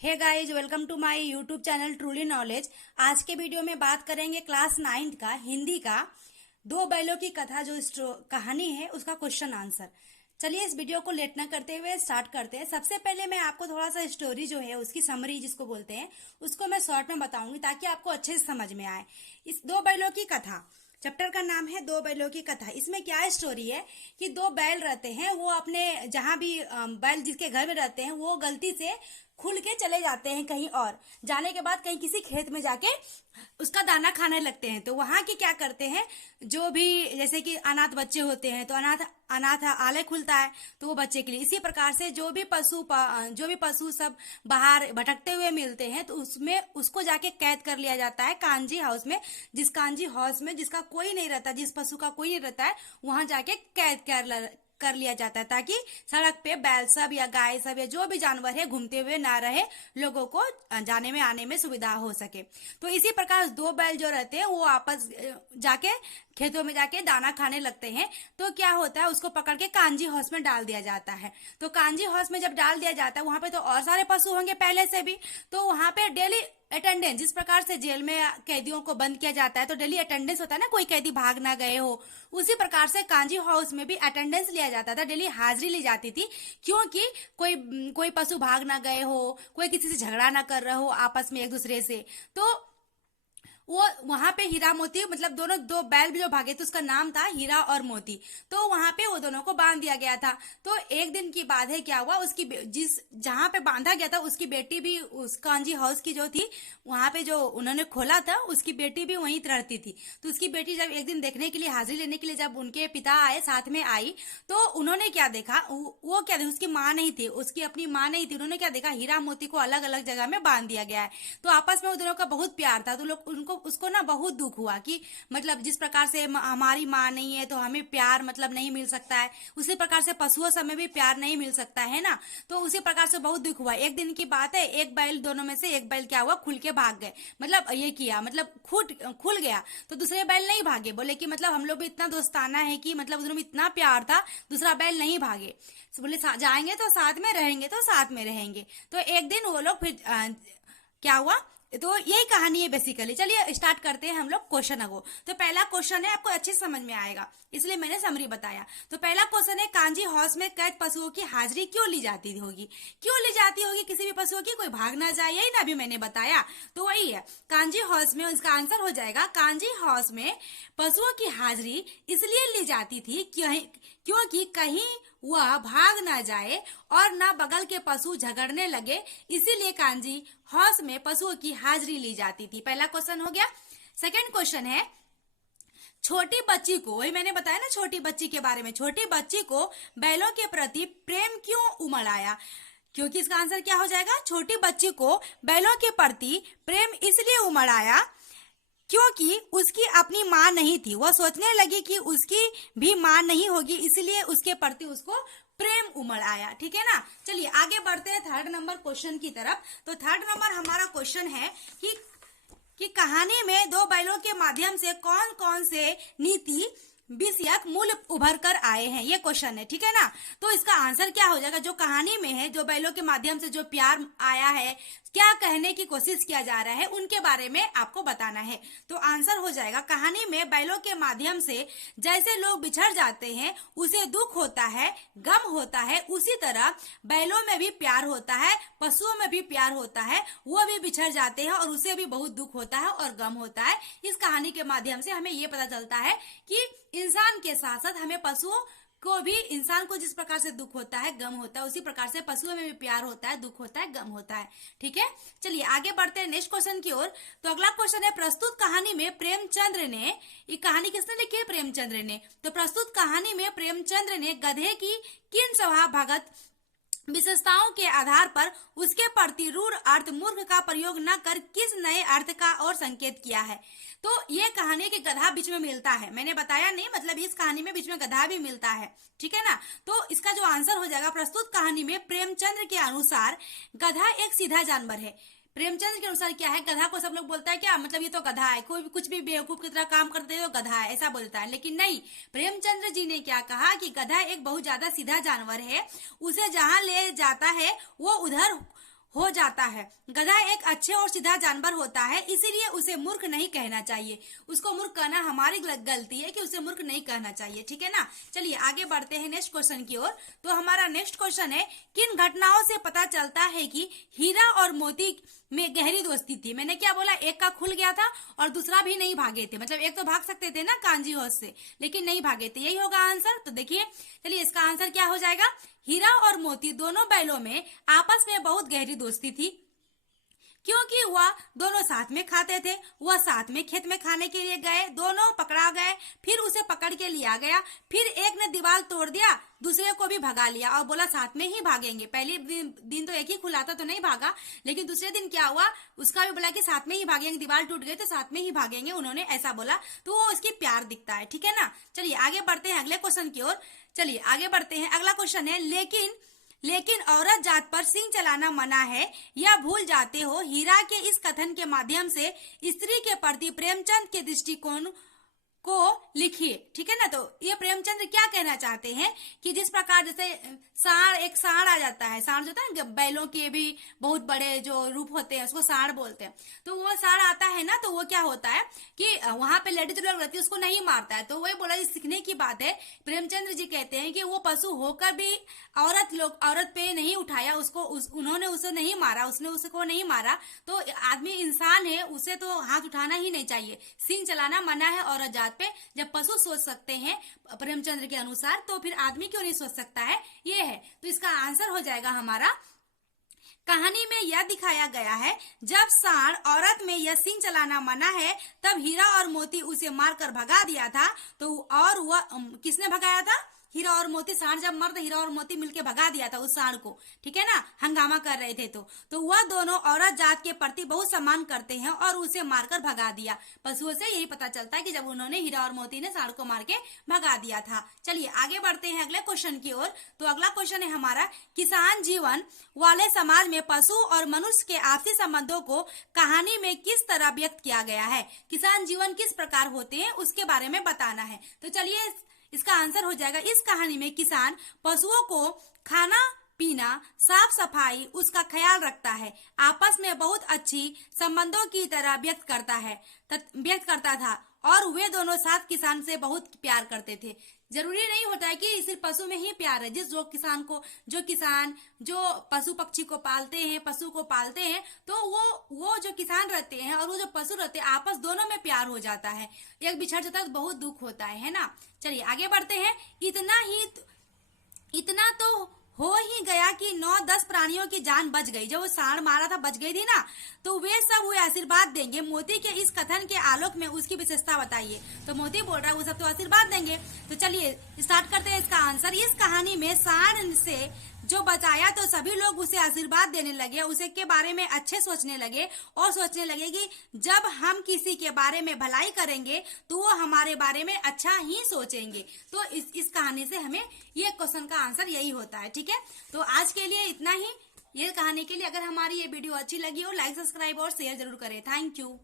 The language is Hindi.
Hey guys, welcome to my YouTube channel Truly Knowledge. आज के वीडियो में बात करेंगे क्लास 9 का हिंदी का दो बैलों की कथा जो कहानी है उसका क्वेश्चन आंसर। चलिए इस वीडियो को लेट ना करते हुए स्टार्ट करते हैं। सबसे पहले मैं आपको थोड़ा सा स्टोरी जो है उसकी समरी जिसको बोलते हैं उसको मैं शॉर्ट में बताऊंगी ताकि आपको अच्छे से समझ में आए। इस दो बैलों की कथा चैप्टर का नाम है दो बैलों की कथा। इसमें क्या स्टोरी है कि दो बैल रहते हैं, वो अपने जहां भी बैल जिसके घर में रहते हैं वो गलती से खुल के चले जाते हैं कहीं और। जाने के बाद कहीं किसी खेत में जाके उसका दाना खाने लगते हैं। तो वहां के क्या करते हैं, जो भी जैसे कि अनाथ बच्चे होते हैं तो अनाथ अनाथ आलय खुलता है तो वो बच्चे के लिए। इसी प्रकार से जो भी पशु सब बाहर भटकते हुए मिलते हैं तो उसमें उसको जाके कैद कर लिया जाता है कांजी हाउस में। जिस कांजी हाउस में जिसका कोई नहीं रहता, जिस पशु का कोई नहीं रहता है, वहां जाके कैद कर लिया जाता है ताकि सड़क पे बैल सब या गाय सब या जो भी जानवर है घूमते हुए ना रहे, लोगों को जाने में आने में सुविधा हो सके। तो इसी प्रकार दो बैल जो रहते हैं वो आपस जाके खेतों में जाके दाना खाने लगते हैं। तो क्या होता है, उसको पकड़ के कांजी हाउस में डाल दिया जाता है। तो कांजी हाउस में जब डाल दिया जाता है वहां पे तो और सारे पशु होंगे पहले से भी, तो वहां पे डेली अटेंडेंस, जिस प्रकार से जेल में कैदियों को बंद किया जाता है तो डेली अटेंडेंस होता है ना, कोई कैदी भाग ना गए हो, उसी प्रकार से कांजी हाउस में भी अटेंडेंस लिया जाता था, डेली हाजिरी ली जाती थी। क्योंकि कोई कोई पशु भाग ना गए हो, कोई किसी से झगड़ा ना कर रहे हो आपस में एक दूसरे से। तो वो वहां पे हीरा मोती, मतलब दोनों दो बैल भी जो भागे थे उसका नाम था हीरा और मोती। तो वहां पे वो दोनों को बांध दिया गया था। तो एक दिन की बात है, क्या हुआ, उसकी जिस जहां पे बांधा गया था उसकी बेटी भी उस कांजी हाउस की जो थी वहां पे जो उन्होंने खोला था उसकी बेटी भी वहीं रहती थी। तो उसकी बेटी जब एक दिन देखने के लिए, हाजिरी लेने के लिए जब उनके पिता आए, साथ में आई, तो उन्होंने क्या देखा, वो क्या देखा, उसकी माँ नहीं थी, उसकी अपनी माँ नहीं थी। उन्होंने क्या देखा, हीरा मोती को अलग अलग जगह में बांध दिया गया है। तो आपस में उन दोनों का बहुत प्यार था। तो लोग उनको उसको ना बहुत दुख हुआ कि मतलब जिस प्रकार से हमारी माँ नहीं है तो हमें प्यार मतलब नहीं मिल सकता है, उसी प्रकार से पशुओं से हमें भी प्यार नहीं मिल सकता है ना। तो उसी प्रकार से बहुत दुख हुआ। एक दिन की बात है, एक बैल, दोनों में से एक बैल क्या हुआ, खुल के भाग गए, मतलब ये किया, मतलब खुल गया। तो दूसरे बैल नहीं भागे, बोले कि मतलब हम लोग भी इतना दोस्ताना है कि मतलब उधर में इतना प्यार था, दूसरा बैल नहीं भागे। बोले जाएंगे तो साथ में रहेंगे तो साथ में रहेंगे। तो एक दिन वो लोग फिर क्या हुआ, तो यही कहानी है बेसिकली। चलिए स्टार्ट करते हैं हम लोग क्वेश्चन को। तो पहला क्वेश्चन है, आपको अच्छे से समझ में आएगा इसलिए मैंने समरी बताया। तो पहला क्वेश्चन है, कांजी हाउस में कैद पशुओं की हाजिरी क्यों ली जाती होगी? क्यों ली जाती होगी किसी भी पशुओं की? कोई भाग ना जाए, यही ना अभी मैंने बताया। तो वही है कांजी हाउस में, उसका आंसर हो जाएगा कांजी हाउस में पशुओं की हाजिरी इसलिए ली जाती थी क्योंकि कहीं वह भाग ना जाए और ना बगल के पशु झगड़ने लगे, इसीलिए कांजी हाउस में पशुओं की हाजिरी ली जाती थी। पहला क्वेश्चन हो गया। सेकंड क्वेश्चन है, छोटी बच्ची को, वही मैंने बताया ना छोटी बच्ची के बारे में, छोटी बच्ची को बैलों के प्रति प्रेम क्यों उमड़ आया? क्योंकि इसका आंसर क्या हो जाएगा, छोटी बच्ची को बैलों के प्रति प्रेम इसलिए उमड़ आया क्योंकि उसकी अपनी माँ नहीं थी। वह सोचने लगी कि उसकी भी माँ नहीं होगी, इसलिए उसके प्रति उसको प्रेम उमड़ आया। ठीक है ना। चलिए आगे बढ़ते हैं थर्ड नंबर क्वेश्चन की तरफ। तो थर्ड नंबर हमारा क्वेश्चन है कि कहानी में दो बैलों के माध्यम से कौन कौन से नीति विषयक मूल्य उभर कर आए हैं, ये क्वेश्चन है। ठीक है ना। तो इसका आंसर क्या हो जाएगा, जो कहानी में है, जो बैलों के माध्यम से जो प्यार आया है, क्या कहने की कोशिश किया जा रहा है, उनके बारे में आपको बताना है। तो आंसर हो जाएगा, कहानी में बैलों के माध्यम से जैसे लोग बिछड़ जाते हैं उसे दुख होता है, गम होता है, उसी तरह बैलों में भी प्यार होता है, पशुओं में भी प्यार होता है, वो भी बिछड़ जाते हैं और उसे भी बहुत दुख होता है और गम होता है। इस कहानी के माध्यम से हमें ये पता चलता है कि इंसान के साथ साथ हमें पशुओं को भी, इंसान को जिस प्रकार से दुख होता है, गम होता है, उसी प्रकार से पशुओं में भी प्यार होता है, दुख होता है, गम होता है। ठीक है। चलिए आगे बढ़ते हैं नेक्स्ट क्वेश्चन की ओर। तो अगला क्वेश्चन है, प्रस्तुत कहानी में प्रेमचंद्र ने, ये कहानी किसने लिखी है, प्रेमचंद्र ने। तो प्रस्तुत कहानी में प्रेमचंद्र ने गधे की किन स्वभाव भगत विशेषताओं के आधार पर उसके प्रति रूढ़ अर्थ मूर्ख का प्रयोग न कर किस नए अर्थ का और संकेत किया है? तो ये कहानी के गधा बीच में मिलता है, मैंने बताया नहीं, मतलब इस कहानी में बीच में गधा भी मिलता है। ठीक है ना। तो इसका जो आंसर हो जाएगा, प्रस्तुत कहानी में प्रेमचंद्र के अनुसार गधा एक सीधा जानवर है। प्रेमचंद के अनुसार क्या है, गधा को सब लोग बोलता है क्या, मतलब ये तो गधा है, कोई भी कुछ भी बेवकूफ की तरह काम करते हो गधा है, ऐसा बोलता है। लेकिन नहीं, प्रेमचंद्र जी ने क्या कहा कि गधा एक बहुत ज्यादा सीधा जानवर है, उसे जहां ले जाता है वो उधर हो जाता है। गधा एक अच्छे और सीधा जानवर होता है, इसीलिए उसे मूर्ख नहीं कहना चाहिए। उसको मूर्ख कहना हमारी गलती है कि उसे मूर्ख नहीं कहना चाहिए, ठीक है ना। चलिए आगे बढ़ते हैं नेक्स्ट क्वेश्चन की ओर। तो हमारा नेक्स्ट क्वेश्चन है, किन घटनाओं से पता चलता है कि हीरा और मोती में गहरी दोस्ती थी। मैंने क्या बोला, एक का खुल गया था और दूसरा भी नहीं भागे थे। मतलब एक तो भाग सकते थे ना कांजी होश से, लेकिन नहीं भागे थे। यही होगा आंसर। तो देखिए, चलिए इसका आंसर क्या हो जाएगा, हीरा और मोती दोनों बैलों में आपस में बहुत गहरी दोस्ती थी, क्योंकि वह दोनों साथ में खाते थे। वह साथ में खेत में खाने के लिए गए, दोनों पकड़ा गए, फिर उसे पकड़ के लिया गया। फिर एक ने दीवार तोड़ दिया, दूसरे को भी भगा लिया और बोला साथ में ही भागेंगे। पहले दिन तो एक ही खुला था तो नहीं भागा, लेकिन दूसरे दिन क्या हुआ, उसका भी बोला कि साथ में ही भागेंगे, दीवार टूट गई तो साथ में ही भागेंगे, उन्होंने ऐसा बोला। तो वो उसकी प्यार दिखता है, ठीक है ना। चलिए आगे बढ़ते हैं अगले क्वेश्चन की ओर। चलिए आगे बढ़ते हैं। अगला क्वेश्चन है, लेकिन औरत जात पर सिंह चलाना मना है, यह भूल जाते हो। हीरा के इस कथन के माध्यम से स्त्री के प्रति प्रेमचंद के दृष्टिकोण को लिखिए, ठीक है ना। तो ये प्रेमचंद्र क्या कहना चाहते हैं कि जिस प्रकार जैसे एक सांड आ जाता है, सांड जो होता है ना, बैलों के भी बहुत बड़े जो रूप होते हैं उसको सांड बोलते हैं। तो वो सांड आता है ना, तो वो क्या होता है कि वहां पे लेडी जो लोग रहती है उसको नहीं मारता है। तो वही बोला, सीखने की बात है। प्रेमचंद्र जी कहते हैं कि वो पशु होकर भी औरत पे नहीं उठाया, उन्होंने उसे नहीं मारा, उसने उसको नहीं मारा। तो आदमी इंसान है, उसे तो हाथ उठाना ही नहीं चाहिए। सिंह चलाना मना है औरत जात पे। जब पशु सोच सकते हैं प्रेमचंद्र के अनुसार, तो फिर आदमी क्यों नहीं सोच सकता है, ये है। तो इसका आंसर हो जाएगा हमारा, कहानी में यह दिखाया गया है, जब सांड औरत में यह सिंह चलाना मना है, तब हीरा और मोती उसे मारकर भगा दिया था। तो और वह किसने भगाया था, हीरा और मोती। सांड जब मर्द हीरा और मोती मिलके भगा दिया था उस सांड को, ठीक है ना, हंगामा कर रहे थे। तो वह दोनों औरत जात के प्रति बहुत सम्मान करते हैं और उसे मारकर भगा दिया। पशुओं से यही पता चलता है कि जब उन्होंने हीरा और मोती ने सांड को मार के भगा दिया था। चलिए आगे बढ़ते हैं अगले क्वेश्चन की ओर। तो अगला क्वेश्चन है हमारा, किसान जीवन वाले समाज में पशु और मनुष्य के आपसी संबंधों को कहानी में किस तरह व्यक्त किया गया है। किसान जीवन किस प्रकार होते हैं उसके बारे में बताना है। तो चलिए इसका आंसर हो जाएगा, इस कहानी में किसान पशुओं को खाना पीना, साफ सफाई, उसका ख्याल रखता है, आपस में बहुत अच्छी संबंधों की तरह व्यक्त करता था और वे दोनों साथ किसान से बहुत प्यार करते थे। जरूरी नहीं होता है कि सिर्फ पशु में ही प्यार है। जो किसान जो पशु पक्षी को पालते हैं, पशु को पालते हैं, तो वो जो किसान रहते हैं और वो जो पशु रहते हैं, आपस दोनों में प्यार हो जाता है। एक बिछड़ जाता है तो बहुत दुख होता है ना। चलिए आगे बढ़ते हैं। इतना तो हो ही गया कि 9-10 प्राणियों की जान बच गई। जब वो सांड मारा था बच गई थी ना, तो वे सब हुए आशीर्वाद देंगे। मोती के इस कथन के आलोक में उसकी विशेषता बताइए। तो मोती बोल रहा है वो सब तो आशीर्वाद देंगे। तो चलिए स्टार्ट करते हैं इसका आंसर। इस कहानी में सांड से जो बचाया तो सभी लोग उसे आशीर्वाद देने लगे, उसे के बारे में अच्छे सोचने लगे और सोचने लगे कि जब हम किसी के बारे में भलाई करेंगे तो वो हमारे बारे में अच्छा ही सोचेंगे। तो इस कहानी से हमें ये क्वेश्चन का आंसर यही होता है, ठीक है। तो आज के लिए इतना ही। ये कहानी के लिए अगर हमारी ये वीडियो अच्छी लगी हो, लाइक सब्सक्राइब और शेयर जरूर करें। Thank you.